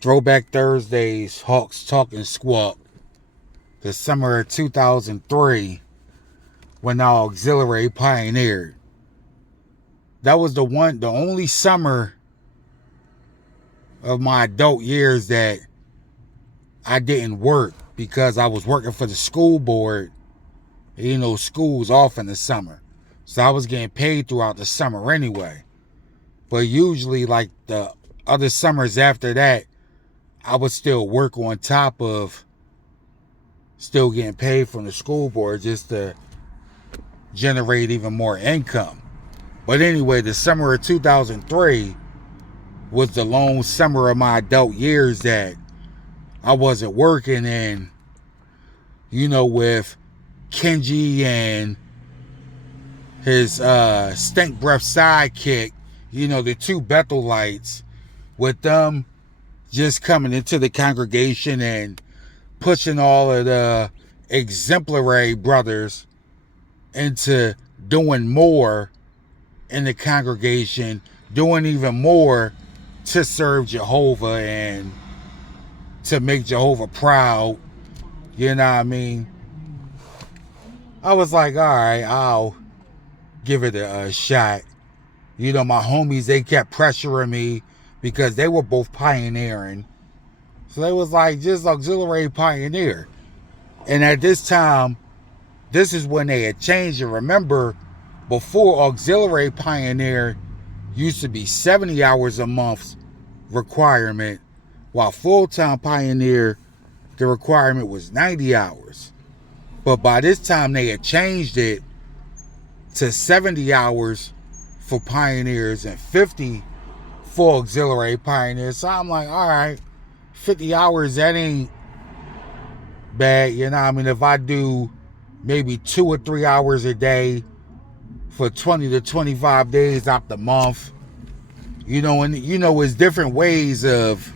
Throwback Thursdays, Hawks, Tawk, and Squawk. The summer of 2003 when our auxiliary pioneered. That was the only summer of my adult years that I didn't work because I was working for the school board. You know, school's off in the summer. So I was getting paid throughout the summer anyway. But usually, like the other summers after that, I would still work on top of still getting paid from the school board just to generate even more income. But anyway, the summer of 2003 was the lone summer of my adult years that I wasn't working. And, you know, with Kenji and his stink breath sidekick, you know, the two Bethelites, with them just coming into the congregation and pushing all of the exemplary brothers into doing more in the congregation, doing even more to serve Jehovah and to make Jehovah proud. You know what I mean? I was like, all right, I'll give it a shot. You know, my homies, they kept pressuring me because they were both pioneering. So they was like, just auxiliary pioneer. And at this time, this is when they had changed. And remember, before auxiliary pioneer used to be 70 hours a month requirement, while full-time pioneer, the requirement was 90 hours. But by this time, they had changed it to 70 hours for pioneers and 50 for auxiliary pioneers. So I'm like, all right, 50 hours, that ain't bad. You know what I mean? If I do maybe 2 or 3 hours a day for 20 to 25 days out the month, you know, and you know, it's different ways of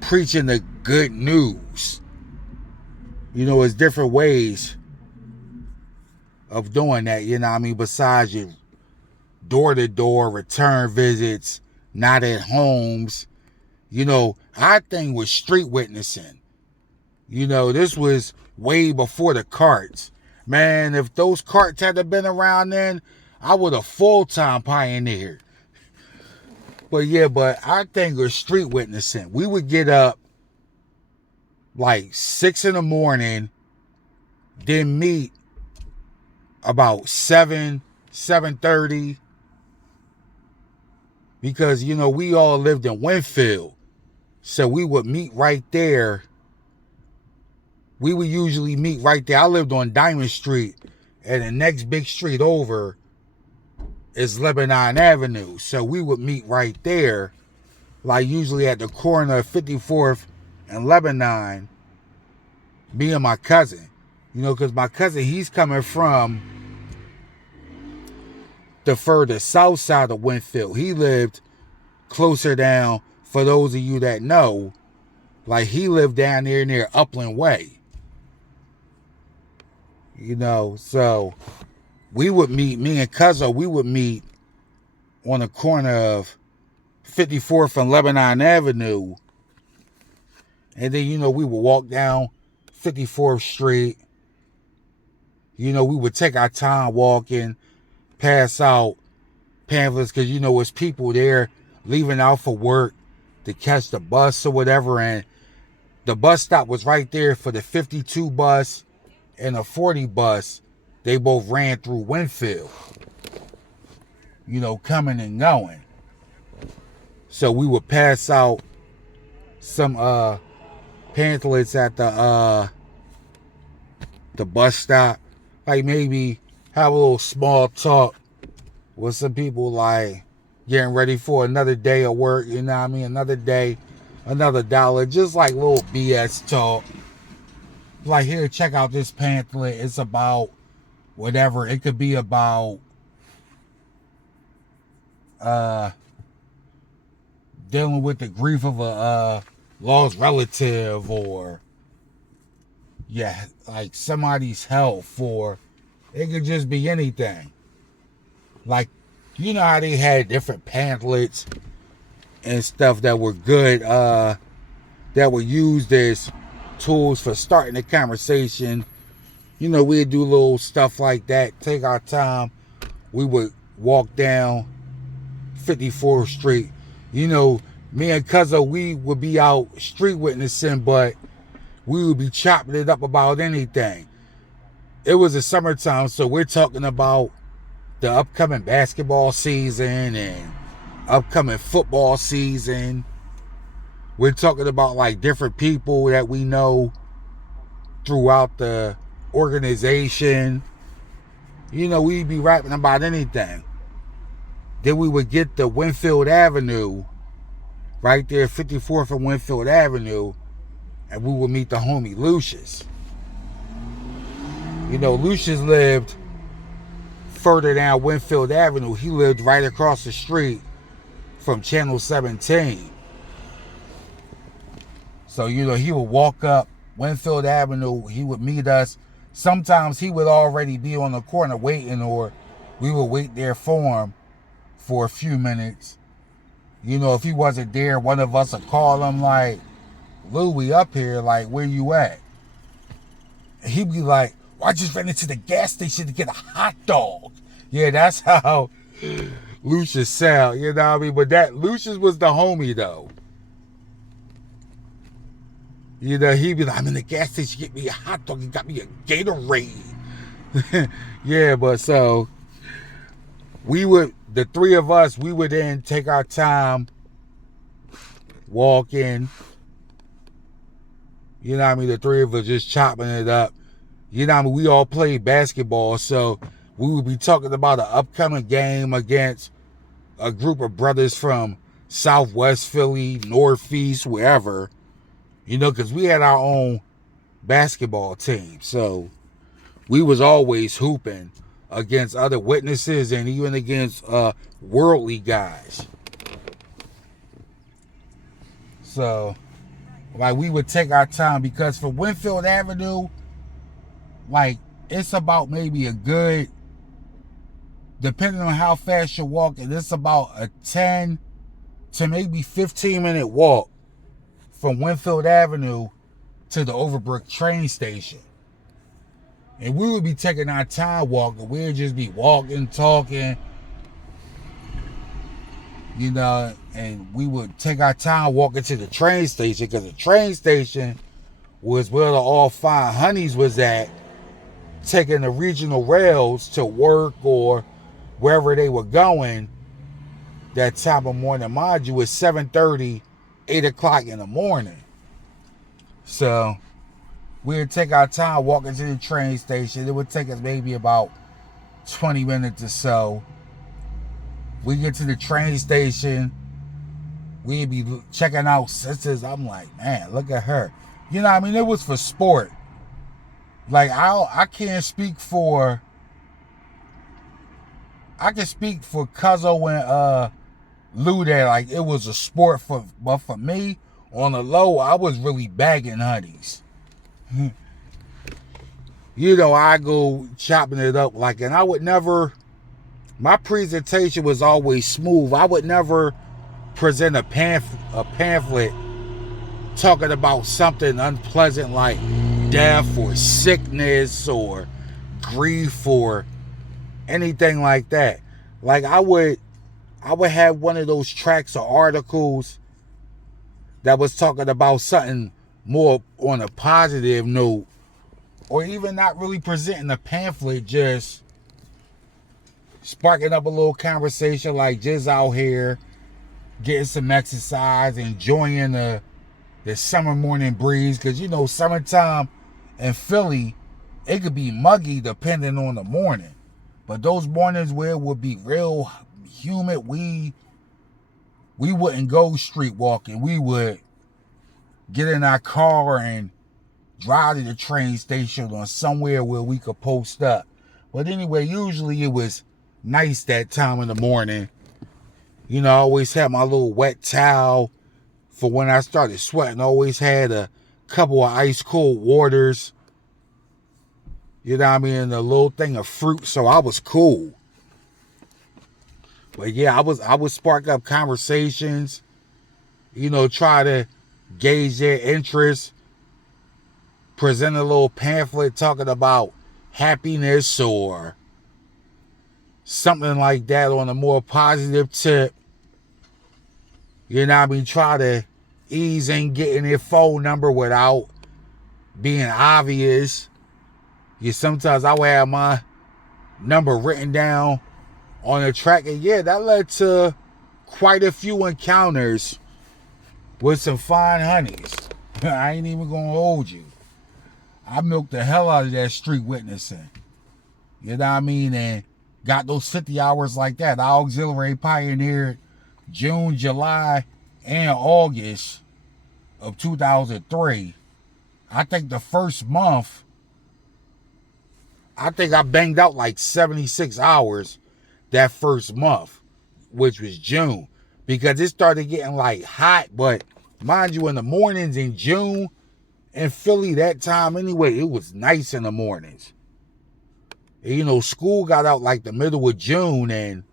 preaching the good news. You know, it's different ways of doing that, you know what I mean, besides your door-to-door return visits, not at homes. You know, our thing was street witnessing. You know, this was way before the carts. Man, if those carts had been around then, I would have full-time pioneered. But yeah, but our thing was street witnessing. We would get up like 6 in the morning, then meet about 7:30, because, you know, we all lived in Winfield. So we would meet right there. We would usually meet right there. I lived on Diamond Street, and the next big street over is Lebanon Avenue. So we would meet right there, like usually at the corner of 54th and Lebanon, me and my cousin. You know, because my cousin, he's coming from the further south side of Winfield. He lived closer down, for those of you that know, like he lived down there near Upland Way. You know, so we would meet, me and Cuzzo, we would meet on the corner of 54th and Lebanon Avenue. And then, you know, we would walk down 54th Street. You know, we would take our time walking, pass out pamphlets, because, you know, it's people there leaving out for work to catch the bus or whatever. And the bus stop was right there for the 52 bus and a 40 bus. They both ran through Winfield, you know, coming and going. So we would pass out some pamphlets at the bus stop, like maybe have a little small talk with some people, like getting ready for another day of work, you know what I mean, another day, another dollar, just like little BS talk. Like, here, check out this pamphlet, it's about whatever. It could be about dealing with the grief of a lost relative, or yeah, like somebody's health, or it could just be anything. Like, you know how they had different pamphlets and stuff that were good, that were used as tools for starting the conversation. You know, we'd do little stuff like that, take our time. We would walk down 54th Street. You know, me and Cuzzo, we would be out street witnessing, but we would be chopping it up about anything. It was the summertime, so we're talking about the upcoming basketball season and upcoming football season. We're talking about like different people that we know throughout the organization. You know, we'd be rapping about anything. Then we would get to Winfield Avenue, right there, 54th and Winfield Avenue, and we would meet the homie Lucius. You know, Lucius lived further down Winfield Avenue. He lived right across the street from Channel 17. So, you know, he would walk up Winfield Avenue. He would meet us. Sometimes he would already be on the corner waiting, or we would wait there for him for a few minutes. You know, if he wasn't there, one of us would call him like, Lou, we up here, like, where you at? And he'd be like, well, I just ran into the gas station to get a hot dog. Yeah, that's how Lucius sound, you know what I mean? But that Lucius was the homie though. You know, he'd be like, I'm in the gas station, get me a hot dog, you got me a Gatorade. Yeah, but so we would, the three of us, we would then take our time walking. You know what I mean? The three of us just chopping it up. You know what I mean? We all played basketball, so we would be talking about an upcoming game against a group of brothers from Southwest Philly, Northeast, wherever. You know, because we had our own basketball team. So we was always hooping against other witnesses and even against worldly guys. So, like, we would take our time, because for Winfield Avenue, like, it's about maybe a good, depending on how fast you're walking, it's about a 10 to maybe 15-minute walk from Winfield Avenue to the Overbrook train station. And we would be taking our time walking. We'd just be walking, talking, you know, and we would take our time walking to the train station, because the train station was where the All Fine Honeys was at, taking the regional rails to work or wherever they were going that time of morning. Mind you, it's 7:30, 8 o'clock in the morning. So we'd take our time walking to the train station. It would take us maybe about 20 minutes or so. We get to the train station. We'd be checking out sisters. I'm like, man, look at her. You know what I mean? It was for sport. Like, I can't speak for, I can speak for Cuzzo and Lou that, like, it was a sport, but for me, on the low, I was really bagging honeys. You know, I go chopping it up, like, and I would never, my presentation was always smooth. I would never present a pamphlet talking about something unpleasant like death or sickness or grief or anything like that. Like, I would have one of those tracts or articles that was talking about something more on a positive note, or even not really presenting a pamphlet, just sparking up a little conversation, like just out here getting some exercise, enjoying the summer morning breeze. Because, you know, summertime in Philly, it could be muggy depending on the morning. But those mornings where it would be real humid, we wouldn't go street walking. We would get in our car and drive to the train station or somewhere where we could post up. But anyway, usually it was nice that time in the morning. You know, I always had my little wet towel for when I started sweating. I always had a couple of ice cold waters. You know what I mean? And a little thing of fruit, so I was cool. But yeah, I would spark up conversations. try to gauge their interest, present a little pamphlet talking about happiness or something like that on a more positive tip. Try to ease in getting their phone number without being obvious. Sometimes I would have my number written down on a track, and that led to quite a few encounters with some fine honeys. I ain't even gonna hold you. I milked the hell out of that street witnessing. You know what I mean? And got those 50 hours like that. I auxiliary pioneered June, July, and August of 2003. I think the first month, I banged out like 76 hours that first month, which was June, because it started getting like hot. But mind you, in the mornings in June in Philly, that time anyway, it was nice in the mornings. School got out like the middle of June,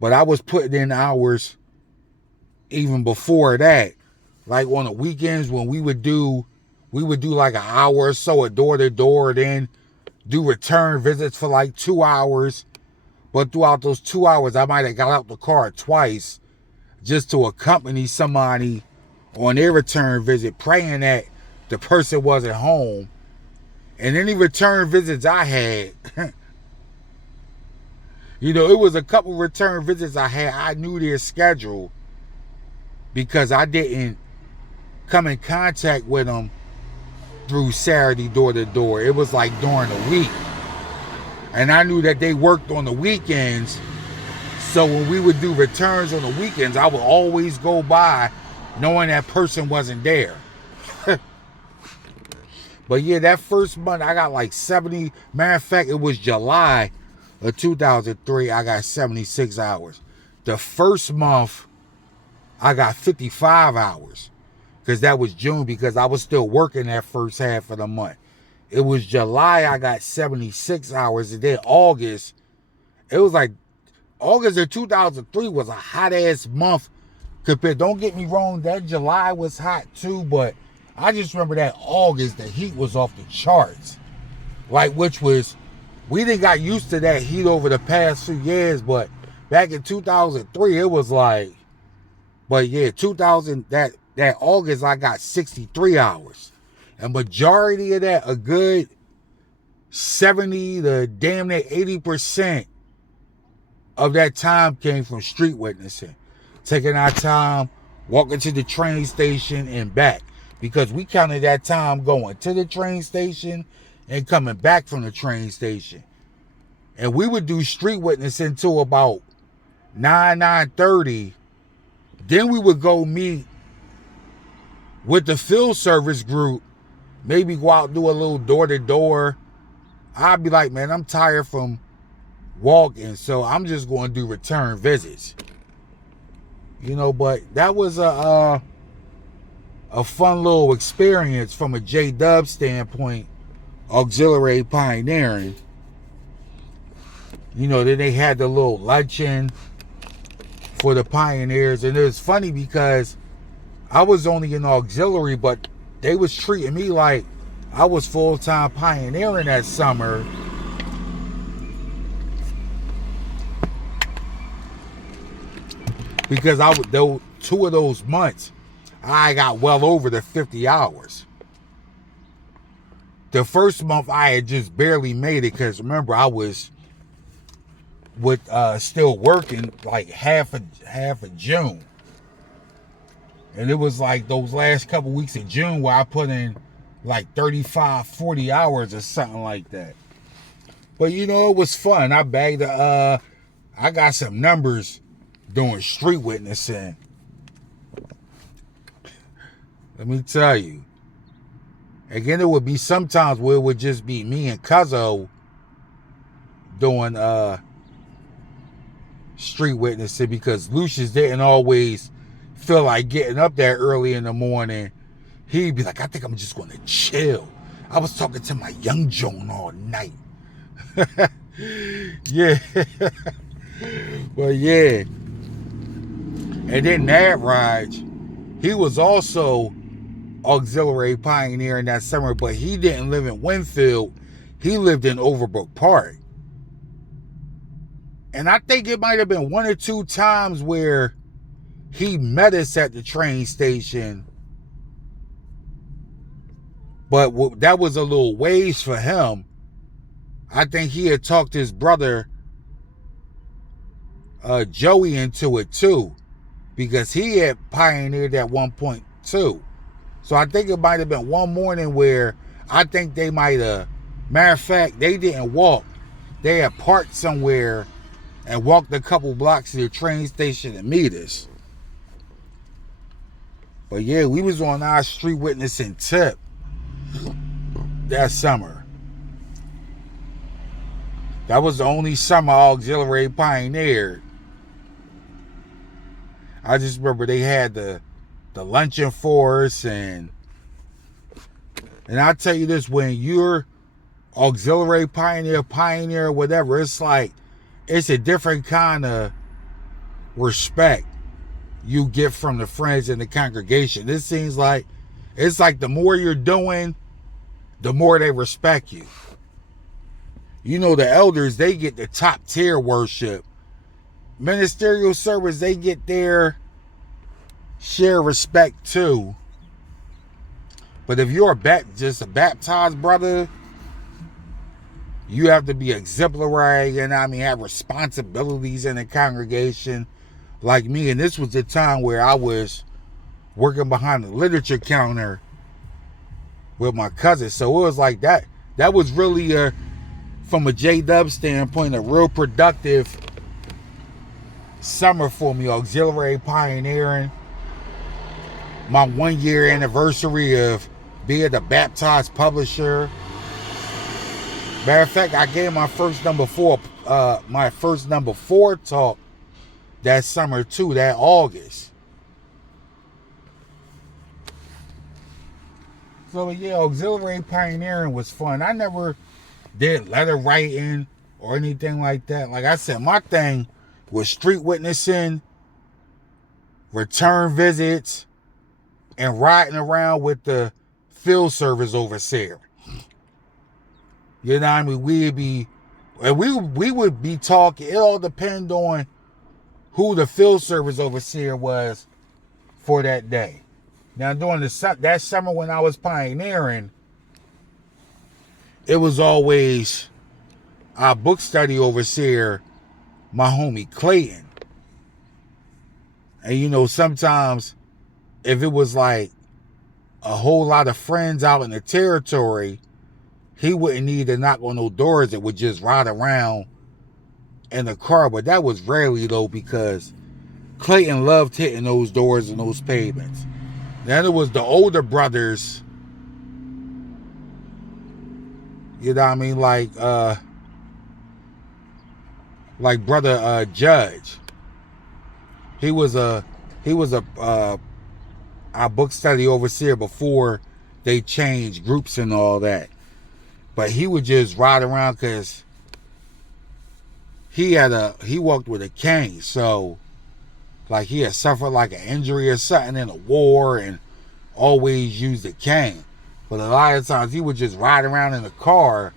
but I was putting in hours even before that. Like on the weekends when we would do like an hour or so at door to door, then do return visits for like 2 hours. But throughout those 2 hours, I might have got out the car twice just to accompany somebody on their return visit, praying that the person wasn't home. And any return visits I had, it was a couple return visits I had. I knew their schedule because I didn't come in contact with them through Saturday door to door. It was like during the week. And I knew that they worked on the weekends. So when we would do returns on the weekends, I would always go by knowing that person wasn't there. But that first month I got like 70. Matter of fact, it was July of 2003. I got 76 hours. The first month I got 55 hours because that was June, because I was still working that first half of the month. It was July I got 76 hours, and then August, it was like August of 2003 was a hot ass month compared. Don't get me wrong, that July was hot too, but I just remember that August, the heat was off the charts. Which was, we didn't got used to that heat over the past few years, but back in 2003, it was like, 2000, that August, I got 63 hours. And majority of that, a good 70 to damn near 80% of that time came from street witnessing. Taking our time, walking to the train station and back. Because we counted that time going to the train station and coming back from the train station. And we would do street witnessing until about 9:30. Then we would go meet with the field service group. Maybe go out and do a little door-to-door. I'd be like, man, I'm tired from walking, so I'm just going to do return visits. But that was a fun little experience from a J-Dub standpoint, auxiliary pioneering. Then they had the little luncheon for the pioneers. And it was funny because I was only in auxiliary, but they was treating me like I was full-time pioneering that summer. Because though 2 of those months, I got well over the 50 hours. The first month I had just barely made it because remember I was still working like half of June. And it was like those last couple weeks of June where I put in like 35, 40 hours or something like that. But it was fun. I got some numbers doing street witnessing. Let me tell you. Again, it would be sometimes where it would just be me and Cuzzo doing street witnessing because Lucius didn't always feel like getting up there early in the morning. He'd be like, I think I'm just going to chill. I was talking to my young Joan all night. Yeah. But yeah. And then Nat Raj, he was also auxiliary pioneer in that summer, but he didn't live in Winfield. He lived in Overbrook Park. And I think it might have been 1 or 2 times where he met us at the train station. But that was a little ways for him. I think he had talked his brother, Joey, into it too. Because he had pioneered at one point too. So I think it might have been one morning where I think they might have, matter of fact, they didn't walk. They had parked somewhere and walked a couple blocks to the train station and meet us. But yeah, we was on our street witnessing tip that summer. That was the only summer auxiliary pioneered. I just remember they had the luncheon for us, and I'll tell you this, when you're auxiliary pioneer, whatever, it's like, it's a different kind of respect you get from the friends in the congregation. This seems like, it's like the more you're doing, the more they respect you. You know, the elders, they get the top tier worship. Ministerial service, they get their share of respect too. But if you're just a baptized brother, you have to be exemplary, you know what I mean, have responsibilities in the congregation like me. And this was the time where I was working behind the literature counter with my cousin. So it was like that. That was really, from a J-Dub standpoint, a real productive summer for me, auxiliary pioneering. My 1-year anniversary of being a baptized publisher. Matter of fact, I gave my first number 4 talk that summer too, that August. So yeah, auxiliary pioneering was fun. I never did letter writing or anything like that. Like I said, my thing was street witnessing, return visits, and riding around with the field service overseer. You know what I mean? We would be talking. It all depend on who the field service overseer was for that day. Now, during that summer when I was pioneering, it was always our book study overseer, my homie Clayton. And you know, sometimes if it was like a whole lot of friends out in the territory, he wouldn't need to knock on no doors. It would just ride around in the car. But that was rarely though, because Clayton loved hitting those doors and those pavements. Then it was the older brothers, you know what I mean, like brother Judge. He was our book study overseer before they changed groups and all that. But he would just ride around because he walked with a cane. So like he had suffered like an injury or something in a war and always used a cane. But a lot of times he would just ride around in the car,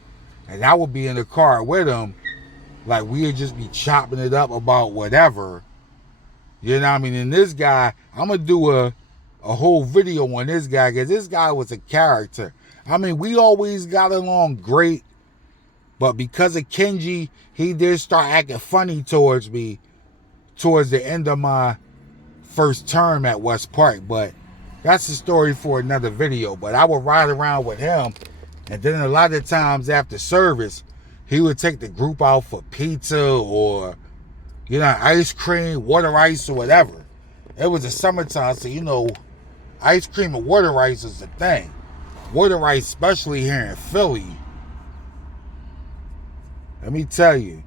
and I would be in the car with him. Like we'd just be chopping it up about whatever. You know what I mean? And this guy, I'm going to do a whole video on this guy, because this guy was a character. I mean, we always got along great, but because of Kenji, he did start acting funny towards me towards the end of my first term at West Park. But that's a story for another video. But I would ride around with him, and then a lot of times after service, he would take the group out for pizza or, you know, ice cream, water ice, or whatever. It was the summertime, so, you know, ice cream and water ice is the thing. Water ice, especially here in Philly. Let me tell you.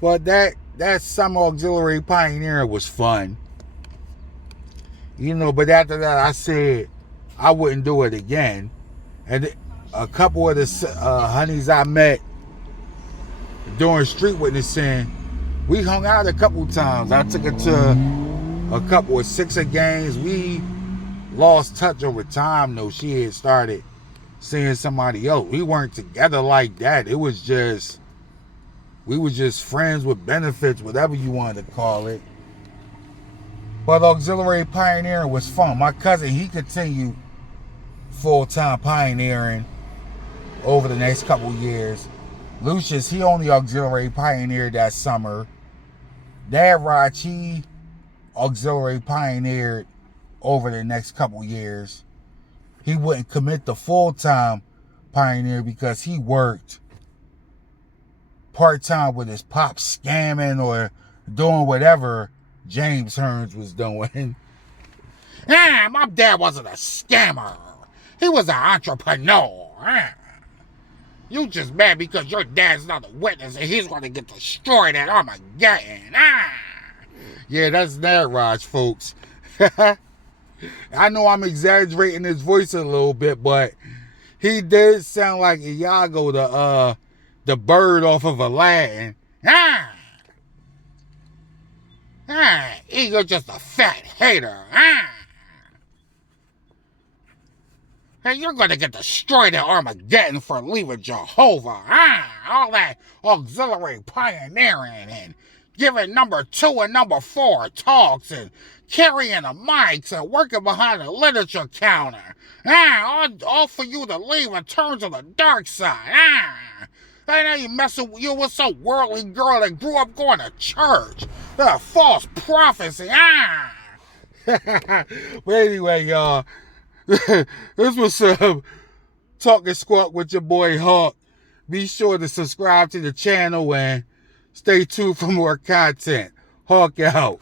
But that summer auxiliary pioneering was fun. You know, but after that, I said I wouldn't do it again. And a couple of the honeys I met during street witnessing, We hung out a couple times. I took her to a couple of Sixer games. We lost touch over time, though. She had started seeing somebody else. We weren't together like that. It was just, we were just friends with benefits, whatever you wanted to call it. But auxiliary pioneering was fun. My cousin, he continued full-time pioneering over the next couple years. Lucius, he only auxiliary pioneered that summer. Dad Raj, he auxiliary pioneered over the next couple years. He wouldn't commit to full-time pioneer because he worked part-time with his pop scamming or doing whatever James Hearns was doing. My dad wasn't a scammer. He was an entrepreneur. You just mad because your dad's not a witness and he's going to get destroyed at Armageddon. Yeah, that's that, Raj, folks. I know I'm exaggerating his voice a little bit, but he did sound like Iago, the bird off of Aladdin. You're just a fat hater. And you're going to get destroyed at Armageddon for leaving Jehovah. All that auxiliary pioneering and giving number 2 and number 4 talks and carrying the mics and working behind the literature counter. All for you to leave and turn to the dark side. I know you messing with you with some worldly girl that grew up going to church. False prophecy. But anyway, y'all. This was Talk and Squawk with your boy Hawk. Be sure to subscribe to the channel and stay tuned for more content. Hawk out.